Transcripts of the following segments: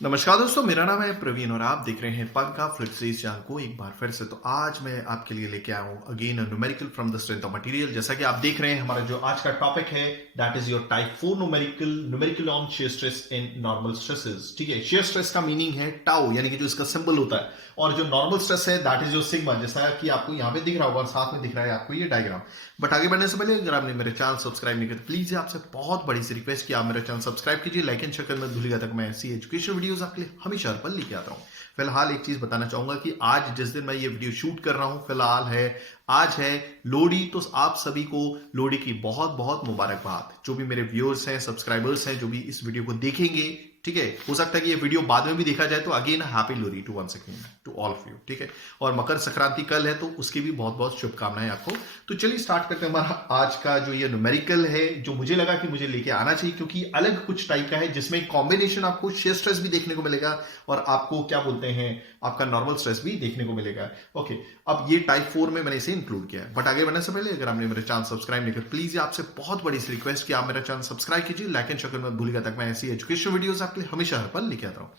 नमस्कार दोस्तों, मेरा नाम है प्रवीण और आप देख रहे हैं पंखा फ्लिपसीज चैनल को एक बार फिर से। तो आज मैं आपके लिए लेके आया हूँ again numerical from the strength of material. जैसा कि आप देख रहे हैं, हमारा जो आज का टॉपिक है that is your type 4 numerical on share stress in normal stresses. ठीक है, शेयर स्ट्रेस का मीनिंग है टाउ, यानी कि जो इसका सिंबल होता है, और जो नॉर्मल स्ट्रेस है दैट इज योर सिग्मा, जैसा कि आपको यहाँ पे दिख रहा होगा और साथ में दिख रहा है आपको ये डायग्राम। बट आगे बढ़ने से पहले अगर आपने मेरे चैनल सब्सक्राइब नहीं किया तो प्लीज आपसे बहुत बड़ी सी रिक्वेस्ट कि आप मेरा चैनल सब्सक्राइब कीजिए, लाइक एंड शेयर करना मत भूलिएगा, तक मैं ऐसी एजुकेशन वीडियोस आपके लिए हमेशा पर लेके आता हूँ। फिलहाल एक चीज बताना चाहूंगा कि आज जिस दिन मैं ये वीडियो शूट कर रहा हूं, फिलहाल है आज है लोहड़ी। तो आप सभी को लोहड़ी की बहुत बहुत मुबारकबाद। जो भी मेरे व्यूअर्स हैं, सब्सक्राइबर्स हैं, जो भी इस वीडियो को देखेंगे, ठीक है, हो सकता है कि ये वीडियो बाद में भी देखा जाए, तो again happy Lohri to once again to all of you. ठीक है, और मकर संक्रांति कल है तो उसकी भी बहुत बहुत शुभकामनाएं आपको। तो चलिए स्टार्ट करते हैं हमारा आज का जो ये न्यूमेरिकल है, जो मुझे लगा कि मुझे लेके आना चाहिए, क्योंकि अलग कुछ टाइप का है जिसमें कॉम्बिनेशन आपको शेयर स्ट्रेस भी देखने को मिलेगा और आपको क्या बोलते हैं, आपका नॉर्मल स्ट्रेस भी देखने को मिलेगा। ओके, अब ये टाइप 4 में मैंने इसे इंक्लूड किया है। बट आगे बढ़ने से पहले अगर आपने मेरे चैनल सब्सक्राइब नहीं किया, प्लीज आपसे बहुत बड़ी सी रिक्वेस्ट कि आप मेरा चैनल सब्सक्राइब कीजिए, लाइक एंड शेयर करना मत भूलिएगा, तक मैं ऐसी एजुकेशन वीडियोस आपके लिए हमेशा हर पल लेके आता हूँ।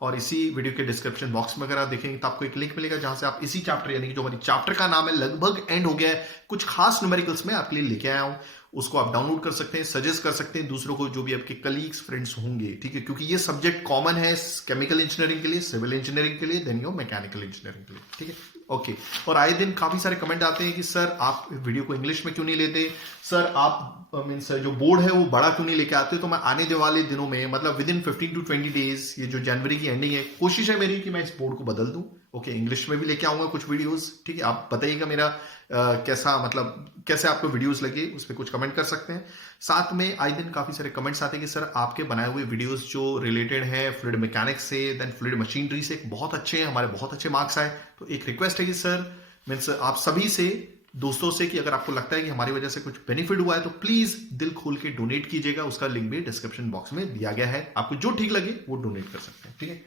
और इसी वीडियो के डिस्क्रिप्शन बॉक्स में अगर आप देखेंगे तो आपको एक लिंक मिलेगा जहां से आप इसी चैप्टर, यानी कि जो हमारी चैप्टर का नाम है लगभग एंड हो गया है, कुछ खास न्यूमेरिकल्स में आपके लिए लेके आया हूं, उसको आप डाउनलोड कर सकते हैं, सजेस्ट कर सकते हैं दूसरों को, जो भी आपके कलीग्स फ्रेंड्स होंगे। ठीक है, क्योंकि ये सब्जेक्ट कॉमन है केमिकल इंजीनियरिंग के लिए, सिविल इंजीनियरिंग के लिए, देन योर मैकेनिकल इंजीनियरिंग के लिए। ठीक है, ओके। और आए दिन काफी सारे कमेंट आते हैं कि सर आप वीडियो को इंग्लिश में क्यों नहीं लेते, सर आप मीन्स जो बोर्ड है वो बड़ा क्यों नहीं लेके आते। तो मैं आने वाले दिनों में, मतलब विद इन 15 to 20 डेज, ये जो जनवरी की एंडिंग है, कोशिश है मेरी कि मैं इस बोर्ड को बदल दूं। ओके, इंग्लिश में भी लेके आऊंगा कुछ वीडियोस। ठीक है, आप बताइएगा मेरा कैसा, मतलब कैसे आपको वीडियोस लगे, उस पर कुछ कमेंट कर सकते हैं। साथ में आए दिन काफी सारे कमेंट्स आते हैं कि सर आपके बनाए हुए वीडियोस जो रिलेटेड है फ्लूइड मैकेनिक्स से, देन फ्लूइड मशीनरी से, बहुत अच्छे हैं, हमारे बहुत अच्छे मार्क्स आए। तो एक रिक्वेस्ट है कि सर मीन्स आप सभी से, दोस्तों से, कि अगर आपको लगता है कि हमारी वजह से कुछ बेनिफिट हुआ है तो प्लीज दिल खोल के डोनेट कीजिएगा। उसका लिंक भी डिस्क्रिप्शन बॉक्स में दिया गया है, आपको जो ठीक लगे वो डोनेट कर सकते हैं। ठीक है,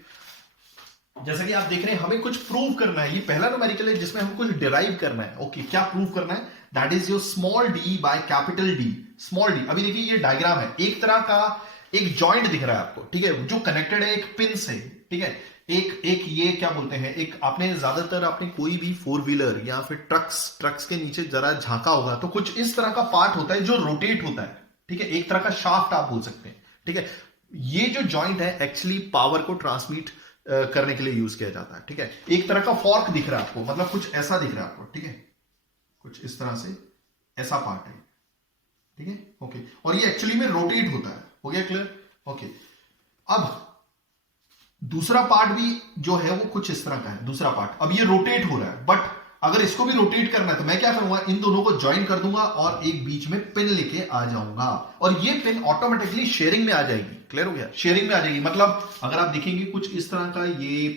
जैसा कि आप देख रहे हैं, हमें कुछ प्रूव करना है। ये पहला न्यूमेरिकल है जिसमें हमें कुछ डिराइव करना है। ओके, क्या प्रूव करना है, that is your small D by capital D. Small D, अभी देखिए ये डायग्राम है, एक तरह का एक जॉइंट दिख रहा है आपको, ठीक है, जो कनेक्टेड है एक पिन से। ठीक है, एक ये क्या बोलते हैं, एक आपने ज्यादातर आपने कोई भी 4 व्हीलर या फिर ट्रक्स के नीचे जरा झांका होगा तो कुछ इस तरह का पार्ट होता है जो रोटेट होता है। ठीक है, एक तरह का शाफ्ट आप बोल सकते हैं। ठीक है, ये जो जॉइंट है एक्चुअली पावर को ट्रांसमिट करने के लिए यूज किया जाता है। ठीक है, एक तरह का फॉर्क दिख रहा है आपको, मतलब कुछ ऐसा दिख रहा है आपको। ठीक है, कुछ इस तरह से ऐसा पार्ट है। ठीक है, ओके, और ये एक्चुअली में रोटेट होता है। हो गया क्लियर? ओके, अब दूसरा पार्ट भी जो है वो कुछ इस तरह का है, दूसरा पार्ट। अब ये रोटेट हो रहा है, बट अगर इसको भी रोटेट करना है तो मैं क्या करूंगा, इन दोनों को ज्वाइन कर दूंगा और एक बीच में पिन लेके आ जाऊंगा, और ये पिन ऑटोमेटिकली शेयरिंग में आ जाएगी। क्लियर हो गया? शेयरिंग में आ जाएगी, मतलब अगर आप देखेंगे कुछ इस तरह का ये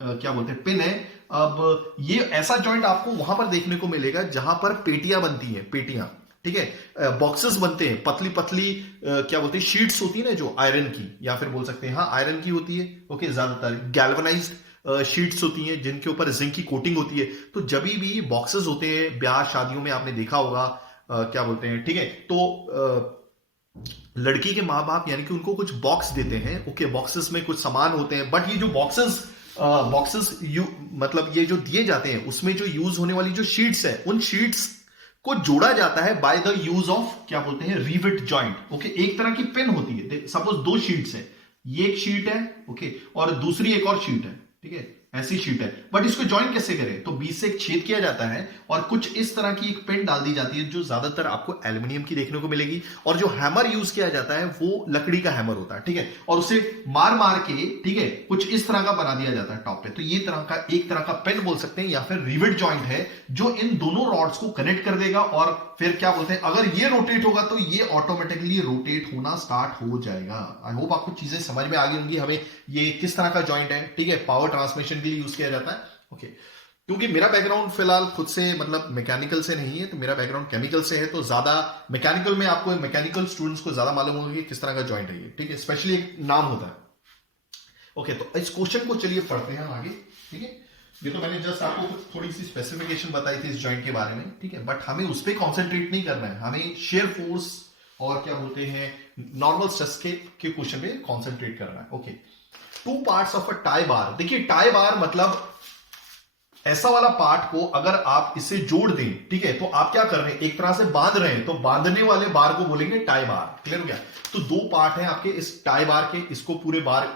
क्या बोलते हैं, पिन है। अब ये ऐसा जॉइंट आपको वहां पर देखने को मिलेगा जहां पर पेटियां बनती हैं, पेटियां। ठीक है, बॉक्सेस बनते हैं, पतली पतली क्या बोलते हैं, शीट्स होती है ना, जो आयरन की, या फिर बोल सकते हैं हाँ आयरन की होती है। ओके, ज्यादातर गैल्वनाइज्ड शीट्स होती हैं जिनके ऊपर जिंक की कोटिंग होती है। तो जब भी बॉक्सेस होते हैं, ब्याह शादियों में आपने देखा होगा, क्या बोलते हैं, ठीक है, तो लड़की के माँ बाप यानी कि उनको कुछ बॉक्स देते हैं। ओके, बॉक्सेस में कुछ सामान होते हैं, बट ये जो बॉक्सेस मतलब ये जो दिए जाते हैं, उसमें जो यूज होने वाली जो शीट्स है, उन शीट्स को जोड़ा जाता है बाय द यूज ऑफ क्या बोलते हैं, रिवेट जॉइंट। ओके, एक तरह की पिन होती है, सपोज 2 शीट्स है, ये एक शीट है, ओके, और दूसरी एक और शीट है। ठीक है, ऐसी शीट है, बट इसको ज्वाइन कैसे करें, तो बीच से एक छेद किया जाता है और कुछ इस तरह की एक पिन डाल दी जाती है, जो ज्यादातर आपको एल्यूमिनियम की देखने को मिलेगी, और जो हैमर यूज किया जाता है वो लकड़ी का हैमर होता है। ठीक है, और उसे मार मार के, ठीक है, कुछ इस तरह का बना दिया जाता है टॉप पे। तो ये तरह का एक तरह का पिन बोल सकते हैं, या फिर रिवेट जॉइंट है जो इन दोनों रॉड्स को कनेक्ट कर देगा, और फिर क्या बोलते हैं, अगर ये रोटेट होगा तो ये ऑटोमेटिकली रोटेट होना स्टार्ट हो जाएगा। आई होप आपको चीजें समझ में आ गई होंगी, हमें ये किस तरह का जॉइंट है। ठीक है, पावर ट्रांसमिशन के लिए यूज किया जाता है। ओके, क्योंकि मेरा बैकग्राउंड फिलहाल खुद से मतलब मैकेनिकल से नहीं है, तो मेरा बैकग्राउंड केमिकल से है, तो ज्यादा मैकेनिकल में आपको, मैकेनिकल स्टूडेंट्स को ज्यादा मालूम होगा कि किस तरह का जॉइंट है ये। ठीक है, स्पेशली एक नाम होता है। ओके, तो इस क्वेश्चन को चलिए पढ़ते हैं आगे। ठीक है, ये तो मैंने जस्ट आपको थोड़ी सी स्पेसिफिकेशन बताई थी इस जॉइंट के बारे में। ठीक है, बट हमें उस पर कॉन्सेंट्रेट नहीं करना है, हमें शेयर फोर्स और क्या बोलते हैं नॉर्मल स्ट्रेस के क्वेश्चन पे कॉन्सेंट्रेट करना है। Okay, two parts of a tie bar. देखिए टाई बार मतलब ऐसा वाला पार्ट को अगर आप इसे जोड़ दें, ठीक है, तो आप क्या कर रहे हैं, एक तरह से बांध रहे हैं, तो बांधने वाले बार को बोलेंगे टाई बार। क्लियर हो गया? तो दो पार्ट हैं आपके इस टाई बार के, इसको पूरे बार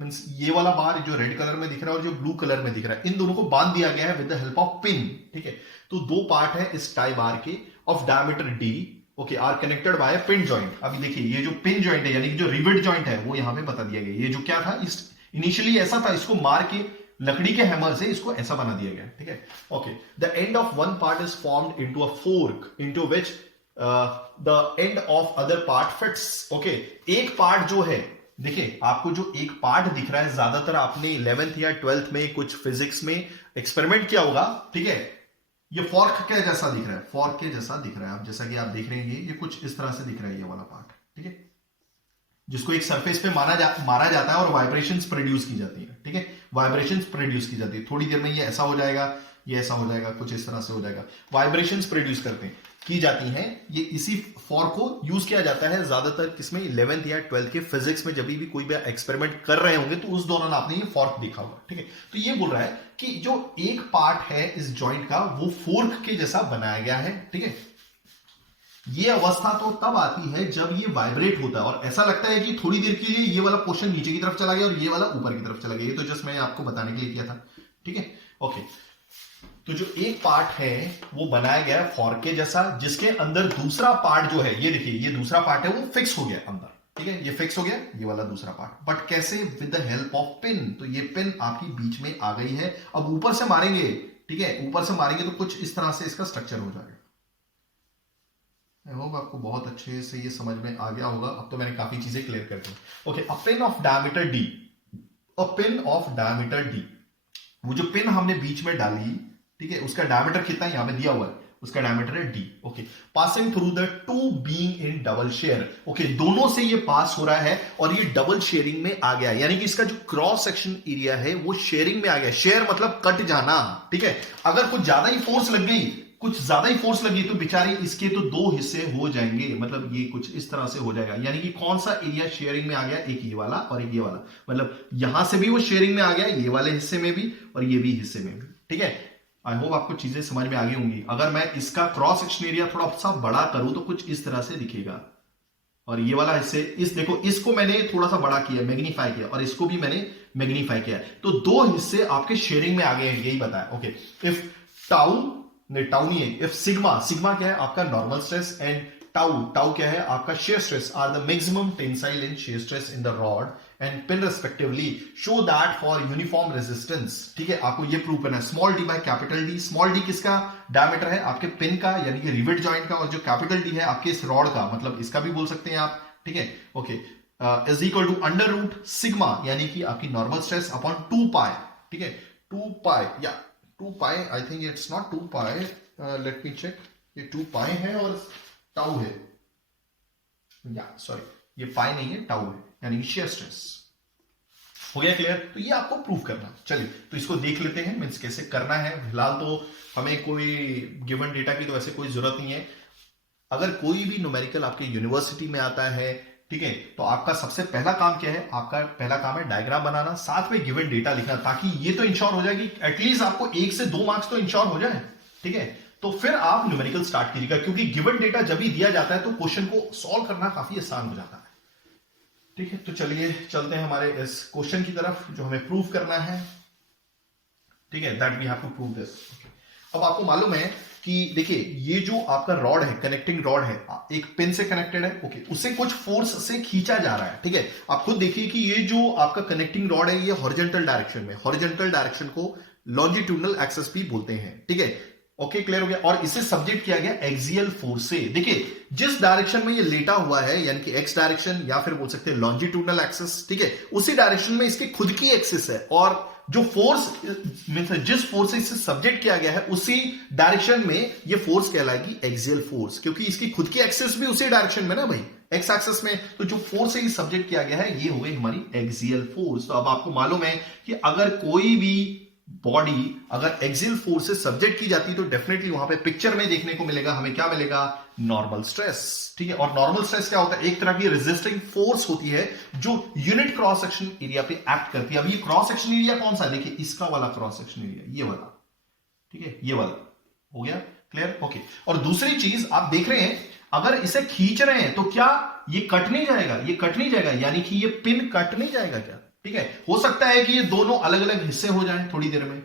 मींस ये वाला बार जो रेड कलर में दिख रहा है और जो ब्लू कलर में दिख रहा है, इन दोनों को बांध दिया गया है with the help of pin. ठीक है, तो दो पार्ट है इस टाई बार के of diameter D, okay, are connected by pin joint. अभी देखिए ये जो पिन जॉइंट है यानी कि जो रिवेट जॉइंट है वो यहां पे बता दिया गया। ये जो क्या था, इस इनिशियली ऐसा था, इसको मार के लकड़ी के हैमर से इसको ऐसा बना दिया गया। ठीक है, okay. The end of one part is formed into a fork into which the end of other part fits. Okay, एक पार्ट जो है, देखिए आपको जो एक पार्ट दिख रहा है, ज्यादातर आपने 11th या 12th में कुछ फिजिक्स में एक्सपेरिमेंट किया होगा। ठीक है, ये फॉर्क के जैसा दिख रहा है, फॉर्क के जैसा दिख रहा है। आप जैसा कि आप देख रहे हैं ये कुछ इस तरह से दिख रहा है, ये वाला पार्ट। ठीक है, जिसको एक सरफेस पे मारा जाता है और वाइब्रेशंस प्रोड्यूस की जाती है। ठीक है, वाइब्रेशंस प्रोड्यूस की जाती है। थोड़ी देर में ये ऐसा हो जाएगा, ये ऐसा हो जाएगा, कुछ इस तरह से हो जाएगा। वाइब्रेशंस प्रोड्यूस की जाती हैं। ये इसी फॉर्क को यूज किया जाता है ज्यादातर किसमें, 11th या 12th के फिजिक्स में जब भी कोई भी एक्सपेरिमेंट कर रहे होंगे तो उस दौरान आपने ये फॉर्क देखा होगा। ठीक है, तो ये बोल रहा है कि जो एक पार्ट है इस जॉइंट का वो फोर्क के जैसा बनाया गया है। ठीक है, ये अवस्था तो तब आती है जब ये वाइब्रेट होता है और ऐसा लगता है कि थोड़ी देर के लिए ये वाला पोर्शन नीचे की तरफ चला गया और ये वाला ऊपर की तरफ चला गया। ये तो जस्ट मैं आपको बताने के लिए किया था। ठीक है, ओके। तो जो एक पार्ट है वो बनाया गया है फॉर्क के जैसा, जिसके अंदर दूसरा पार्ट जो है, ये देखिए ये दूसरा पार्ट है वो फिक्स हो गया अंदर। ठीक है, ये फिक्स हो गया, ये वाला दूसरा पार्ट। बट कैसे? With the help of pin. तो ये पिन आपकी बीच में आ गई है। अब ऊपर से मारेंगे, ठीक है, ऊपर से मारेंगे तो कुछ इस तरह से इसका स्ट्रक्चर हो जाएगा। आई होप आपको बहुत अच्छे से ये समझ में आ गया होगा। अब तो मैंने काफी चीजें क्लियर कर दी। Okay, a pin of diameter D, a pin of diameter D, वो जो पिन हमने बीच में डाली, ठीक है, उसका डायमीटर कितना यहां पे दिया हुआ है, उसका डायमीटर है D. Okay, passing through the two being in double share. Okay, दोनों से ये पास हो रहा है और ये डबल शेयरिंग में आ गया, यानी कि इसका जो क्रॉस सेक्शन एरिया है वो शेयरिंग में आ गया। शेयर मतलब कट जाना। ठीक है, अगर कुछ ज्यादा ही फोर्स लग गई, कुछ ज्यादा ही फोर्स लगी तो बेचारे इसके तो दो हिस्से हो जाएंगे, मतलब ये कुछ इस तरह से हो जाएगा। यानी कि कौन सा एरिया शेयरिंग में आ गया, एक ये वाला और एक ये वाला, मतलब यहां से भी वो शेयरिंग में आ गया, ये वाले हिस्से में भी और ये भी हिस्से में भी। ठीक है, आई होप आपको चीजें समझ में आ गई होंगी। अगर मैं इसका क्रॉस सेक्शन एरिया थोड़ा सा बड़ा करूं तो कुछ इस तरह से दिखेगा, और ये वाला हिस्से, इस देखो इसको मैंने थोड़ा सा बड़ा किया, मैग्नीफाई किया, और इसको भी मैंने मैग्नीफाई किया, तो दो हिस्से आपके शेयरिंग में आ गए हैं, यही बताया। ओके, इफ टाउ नहीं, टाउ नहीं है, इफ सिग्मा, सिग्मा क्या है आपका normal stress, and tau, tau क्या है आपका shear stress, are the maximum tensile and shear stress in the rod and pin respectively, show that for uniform resistance. ठीक है, आपको ये प्रूव करना है। Small D by capital D, small D किसका डायमीटर है, आपके पिन का यानी कि रिवेट जॉइंट का, और जो कैपिटल डी है आपके इस रॉड का, मतलब इसका भी बोल सकते हैं आप। ठीक है, okay, is equal to under root sigma यानी कि आपकी नॉर्मल स्ट्रेस अपॉन 2 पाई। ठीक है, 2 पाई या 2 pi, I think it's not 2 pi, let me check, ये 2 पाई है और टाउ है, या सॉरी ये पाई नहीं है, टाउ है, यानी कि शेयर स्ट्रेस। हो गया क्लियर? तो ये आपको प्रूव करना। चलिए तो इसको देख लेते हैं, मीन्स कैसे करना है। फिलहाल तो हमें कोई गिवन डेटा की तो ऐसे कोई जरूरत नहीं है। अगर कोई भी न्यूमेरिकल आपके यूनिवर्सिटी में आता है, ठीक है, तो आपका सबसे पहला काम क्या है, आपका पहला काम है डायग्राम बनाना, साथ में गिवन डेटा लिखना, ताकि ये तो इंश्योर हो जाए कि एटलीस्ट आपको 1 से 2 मार्क्स तो इंश्योर हो जाए। ठीक है, तो फिर आप न्यूमेरिकल स्टार्ट कीजिएगा, क्योंकि गिवन डेटा जब भी दिया जाता है तो क्वेश्चन को सॉल्व करना काफी आसान हो जाता है। ठीक है, तो चलिए चलते हैं हमारे इस क्वेश्चन की तरफ जो हमें प्रूव करना है। ठीक है, that we have to prove this. अब आपको मालूम है कि देखिए ये जो आपका रॉड है, कनेक्टिंग रॉड है, एक पिन से कनेक्टेड है। ओके, उसे कुछ फोर्स से खींचा जा रहा है। ठीक है, आप खुद देखिए कि ये जो आपका कनेक्टिंग रॉड है ये हॉरिजॉन्टल डायरेक्शन में, हॉरिजॉन्टल डायरेक्शन को लॉन्जिट्यूडनल एक्सिस भी बोलते हैं। ठीक है, ओके, क्लियर हो गया। और इसे सब्जेक्ट किया गया एक्सियल फोर्स से। देखिए जिस डायरेक्शन में ये लेटा हुआ है, यानी कि एक्स डायरेक्शन या फिर बोल सकते हैं लॉन्जिट्यूडनल एक्सिस, ठीक है, उसी डायरेक्शन में इसकी खुद की एक्सिस है, और जो फोर्स मींस जिस फोर्स से इसे सब्जेक्ट किया गया है उसी डायरेक्शन में ये फोर्स कहलाएगी एक्सियल फोर्स, क्योंकि इसकी खुद की एक्सिस भी उसी डायरेक्शन में ना भाई, एक्स एक्सिस में। तो जो फोर्स से सब्जेक्ट किया गया है ये हो गई हमारी एक्सियल फोर्स। तो अब आपको मालूम है कि अगर कोई भी बॉडी अगर एक्सियल फोर्स से सब्जेक्ट की जाती है तो डेफिनेटली वहां पे पिक्चर में देखने को मिलेगा, हमें क्या मिलेगा, नॉर्मल स्ट्रेस। ठीक है, और नॉर्मल स्ट्रेस क्या होता है, एक तरह की रेजिस्टिंग फोर्स होती है जो यूनिट क्रॉस सेक्शन एरिया पे एक्ट करती है। अब ये क्रॉस सेक्शन एरिया कौन सा, देखिए इसका वाला क्रॉस सेक्शन एरिया, ये वाला, ठीक है, ये वाला हो गया क्लियर। ओके, और दूसरी चीज आप देख रहे हैं, अगर इसे खींच रहे हैं तो क्या ये कट नहीं जाएगा, ये कट नहीं जाएगा, यानी कि ये पिन कट नहीं जाएगा क्या। ठीक है, हो सकता है कि ये दोनों अलग अलग हिस्से हो जाएं थोड़ी देर में,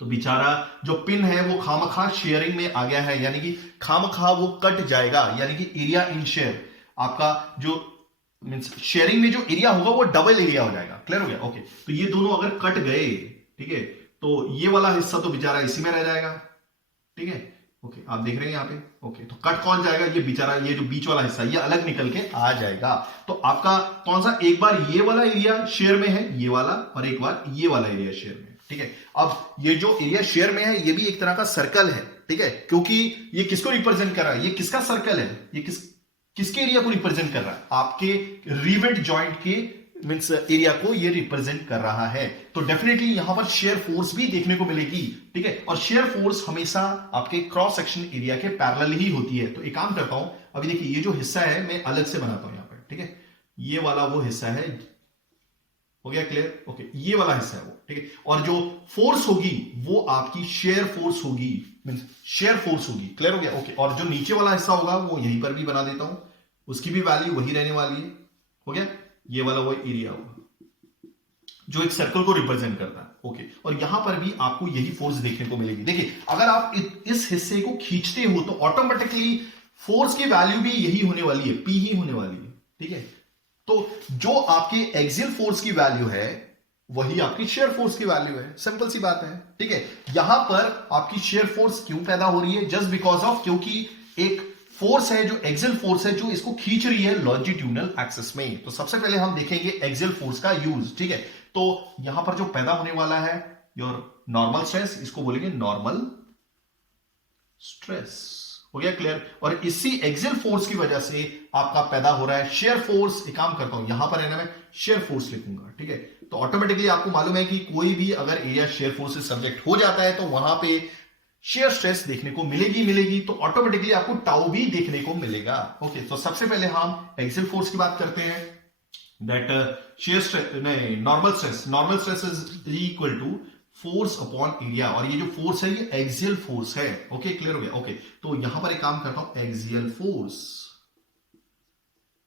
तो बेचारा जो पिन है वो खामखा शेयरिंग में आ गया है, यानी कि खामखा वो कट जाएगा, यानी कि एरिया इन शेयर आपका जो मींस शेयरिंग में जो एरिया होगा वो डबल एरिया हो जाएगा। क्लियर हो गया। ओके, तो ये दोनों अगर कट गए, ठीक है, तो ये वाला हिस्सा तो बेचारा इसी में रह जाएगा। ठीक है, ओके, आप देख रहे हैं यहां पे। ओके, तो कट कौन जाएगा, ये बेचारा, ये जो बीच वाला हिस्सा ये अलग निकल के आ जाएगा। तो आपका कौन सा, एक बार ये वाला एरिया शेयर में है, ये वाला, और एक बार ये वाला एरिया शेयर में। ठीक है, अब ये जो एरिया शेयर में है ये भी एक तरह का सर्कल है। ठीक है, क्योंकि ये किसको रिप्रेजेंट कर रहा है, ये किसका सर्कल है, ये किसके एरिया को रिप्रेजेंट कर रहा है, आपके रिवेट जॉइंट के मींस एरिया को ये रिप्रेजेंट कर रहा है। तो डेफिनेटली यहां पर शेयर फोर्स भी देखने को मिलेगी। ठीक है, और शेयर फोर्स हमेशा आपके क्रॉस सेक्शन एरिया के पैरेलल ही होती है। तो एक काम करता हूं, अभी देखिए ये जो हिस्सा है मैं अलग से बनाता हूं यहां पर। ठीक है, ये वाला वो हिस्सा है, हो गया क्लियर। ओके, ये वाला हिस्सा है वो। ठीक है, और जो फोर्स होगी वो आपकी शेयर फोर्स होगी, मींस शेयर फोर्स होगी। क्लियर हो गया। ओके, और जो नीचे वाला हिस्सा होगा वो यहीं पर भी बना देता हूं, उसकी भी वैल्यू वही रहने वाली है। हो गया, ये वाला वो एरिया होगा जो एक सर्कल को रिप्रेजेंट करता है। ओके, और यहां पर भी आपको यही फोर्स देखने को मिलेगी। देखिए, अगर आप इस हिस्से को खींचते हो तो ऑटोमेटिकली फोर्स की वैल्यू भी यही होने वाली है, पी ही होने वाली है। ठीक है, तो जो आपके एक्सियल फोर्स की वैल्यू है वही आपकी शेयर फोर्स की वैल्यू है। सिंपल सी बात है। ठीक है, यहां पर आपकी शेयर फोर्स क्यों पैदा हो रही है, जस्ट बिकॉज ऑफ, क्योंकि एक फोर्स है जो एक्सियल फोर्स है जो इसको खींच रही है लॉन्जिट्यूडनल एक्सिस में। तो सबसे पहले हम देखेंगे एक्सियल फोर्स का यूज। ठीक है, तो यहां पर जो पैदा होने वाला है योर नॉर्मल स्ट्रेस, इसको बोलेंगे नॉर्मल स्ट्रेस। हो गया क्लियर। और इसी एक्सियल फोर्स की वजह से आपका पैदा हो रहा है शेयर फोर्स। एक काम करता हूं, यहां पर है ना, मैं शेयर फोर्स लिखूंगा। ठीक है, तो ऑटोमेटिकली आपको मालूम है कि कोई भी अगर एरिया शेयर फोर्स से सब्जेक्ट हो जाता है तो वहां पे शेयर स्ट्रेस देखने को मिलेगी, तो ऑटोमेटिकली आपको टाउ भी देखने को मिलेगा। ओके, तो सबसे पहले हम एक्सियल फोर्स की बात करते हैं, दैट शेयर स्ट्रेस, नहीं, normal stress is equal to force upon area, और ये जो फोर्स है ये एक्सियल फोर्स है। ओके, क्लियर हो गया। ओके, तो यहां पर एक काम करता हूं, axial force,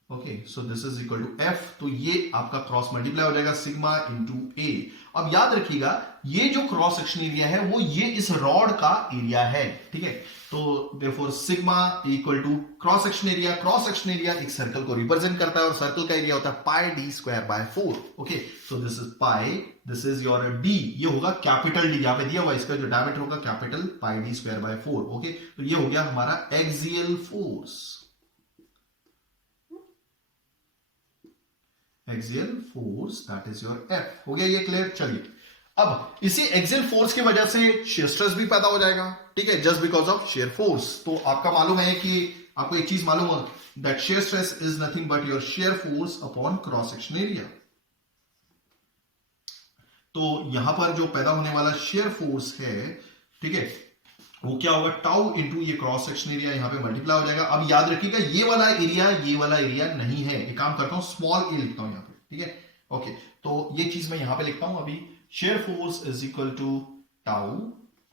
okay, so this is equal to F, तो ये आपका क्रॉस मल्टीप्लाई हो जाएगा सिग्मा इंटू ए। अब याद रखिएगा ये जो क्रॉस सेक्शन एरिया है वो ये इस रॉड का एरिया है। ठीक है, तो therefore sigma equal to cross section area एक सर्कल को रिप्रेजेंट करता है और सर्कल का एरिया होता है pi D square by 4। Okay, so this is pi, this is your D, ये होगा कैपिटल डी, यहां पे दिया हुआ, इसका जो डायमीटर होगा capital pi D square by 4। Okay, तो ये हो गया हमारा axial force, axial force, that is your F. हो गया ये क्लियर। चलिए, अब इसी एक्सियल फोर्स की वजह से शेयर स्ट्रेस भी पैदा हो जाएगा। ठीक है, just because of shear force. तो आपका मालूम है कि आपको एक चीज मालूम है, that shear stress is nothing but your shear force upon cross section area. तो यहां पर जो पैदा होने वाला शेयर फोर्स है, ठीक है, वो क्या होगा, टाउ इंटू ये क्रॉस सेक्शन एरिया यहां पे मल्टीप्लाई हो जाएगा। अब याद रखिएगा ये वाला एरिया नहीं है। एक काम करता हूं, स्मॉल ए लिखता हूं यहां पे। ठीक है, ओके, तो ये चीज मैं यहां पे लिखता हूं अभी, shear force is equal to tau.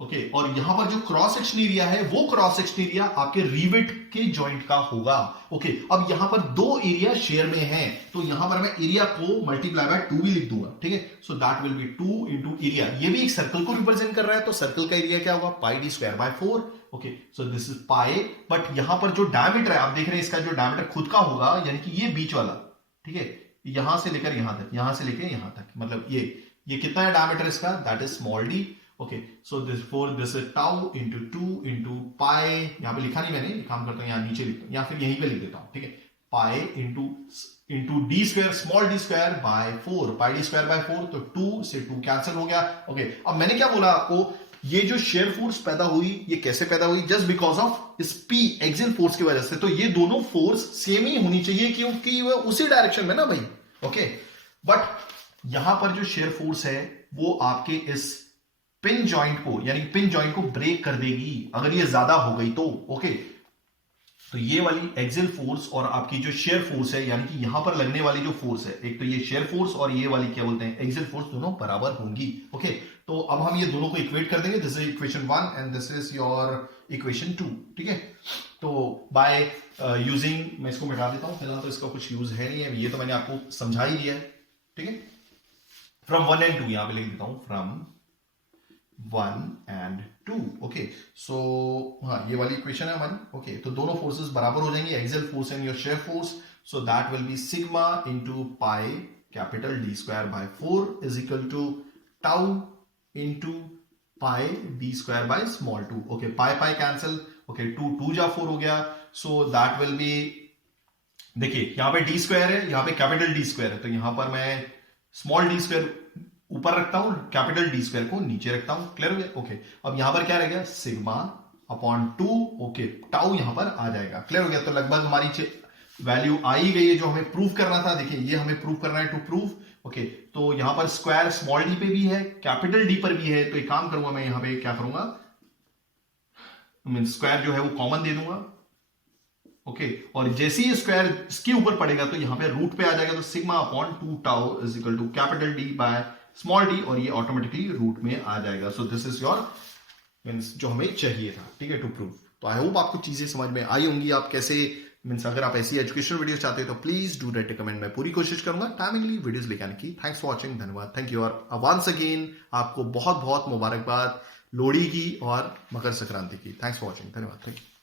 Okay, और यहां पर जो क्रॉस सेक्शन एरिया है वो क्रॉस सेक्शन एरिया आपके रिवेट के जॉइंट का होगा। ओके, अब यहां पर दो एरिया शेयर में है, तो यहां पर मैं एरिया को मल्टीप्लाई बाय 2 भी लिख दूंगा। ठीक है, सो that will B 2 into area, ये भी एक सर्कल को रिप्रेजेंट कर रहा है, तो सर्कल का एरिया क्या होगा, pi D square by 4। Okay, so this is pi, but यहां पर जो डायमीटर है आप देख रहे हैं, इसका जो डायमीटर खुद का होगा, यानी कि ये बीच वाला, ठीक है, यहां से लेकर यहां तक, यहां से लेकर यहां तक, मतलब ये कितना है डायमीटर इसका, that is small D. Okay, so this is tau into 2 into pi, यहां पे लिखा नहीं मैंने, काम करता हूं यहां नीचे लिखता हूं या फिर यहीं पे लिख देता हूं। ठीक है, pi into D square, small D square by 4, pi D square by 4, तो 2 से 2 कैंसिल हो गया। ओके, अब मैंने क्या बोला आपको, ये जो शेयर फोर्स पैदा हुई ये कैसे पैदा हुई, जस्ट बिकॉज ऑफ इस पी एक्सियल फोर्स की वजह से। तो ये दोनों फोर्स सेम ही होनी चाहिए क्योंकि वो उसी डायरेक्शन में ना भाई। ओके, बट यहां पर जो शेयर फोर्स है वो आपके इस पिन जॉइंट को, यानी पिन जॉइंट को ब्रेक कर देगी अगर ये ज्यादा हो गई तो। ओके, तो ये वाली एक्सियल फोर्स और आपकी जो शेयर फोर्स है, यानी कि यहां पर लगने वाली जो फोर्स है, एक तो ये शेयर फोर्स और ये वाली क्या बोलते हैं एक्सियल फोर्स, दोनों बराबर होंगी। ओके, तो अब हम ये दोनों को इक्वेट कर देंगे। This is equation 1 and this is your equation 2। ठीक है, तो बाय यूजिंग, मैं इसको मिटा देता हूं, फिलहाल तो इसका कुछ यूज है नहीं है, ये तो मैंने आपको समझा ही दिया है। ठीक है, फ्रॉम 1 and 2 यहां पे लिख देता हूं, फ्रॉम 1 and 2। ओके, सो हाँ, ये वाली इक्वेशन है हमारी। ओके, तो दोनों फोर्सेस बराबर हो जाएंगे, axial force and your shear force. So that will be sigma into pi capital D square by 4 is equal to tau into pi D square by small 2। Okay, pi pi cancel, okay 2 जा 4 हो गया। सो that will B, देखिए यहां पे D square है, यहां पे capital D square है, तो यहां पर मैं स्मॉल डी स्क्वायर ऊपर रखता हूं, कैपिटल डी स्क्वायर को नीचे रखता हूं। क्लियर हो गया? ओके, अब यहां पर क्या रह गया, सिग्मा अपॉन 2। ओके, टाउ यहां पर आ जाएगा। क्लियर हो गया? तो लगभग हमारी वैल्यू आ ही गई है जो हमें प्रूव करना था। देखिए ये हमें प्रूव करना है, टू प्रूव। ओके, तो यहां पर स्क्वायर स्मॉल डी पे भी है, कैपिटल डी पर भी है, तो एक काम करूंगा मैं, यहां पे क्या करूंगा, मीन स्क्वायर जो है वो कॉमन दे दूंगा। ओके, और जैसे ही स्क्वायर इसके ऊपर पड़ेगा तो यहां पे रूट पे आ जाएगा, तो sigma upon 2 tau is equal to capital D by small D, और ये ऑटोमेटिकली रूट में आ जाएगा। So this is your means जो हमें चाहिए था। ठीक है, टू प्रूव। तो आई होप आपको चीजें समझ में आई होंगी। आप कैसे मीन्स अगर आप ऐसी एजुकेशनल वीडियो चाहते हो तो प्लीज डू राइट कमेंट, मैं पूरी कोशिश करूंगा टाइमिंगली वीडियोस लेके आने की। थैंक्स फॉर वॉचिंग, धन्यवाद, थैंक यू। और वंस अगेन आपको बहुत बहुत मुबारकबाद लोहड़ी की और मकर संक्रांति की। थैंक्स फॉर वॉचिंग, धन्यवाद, थैंक यू।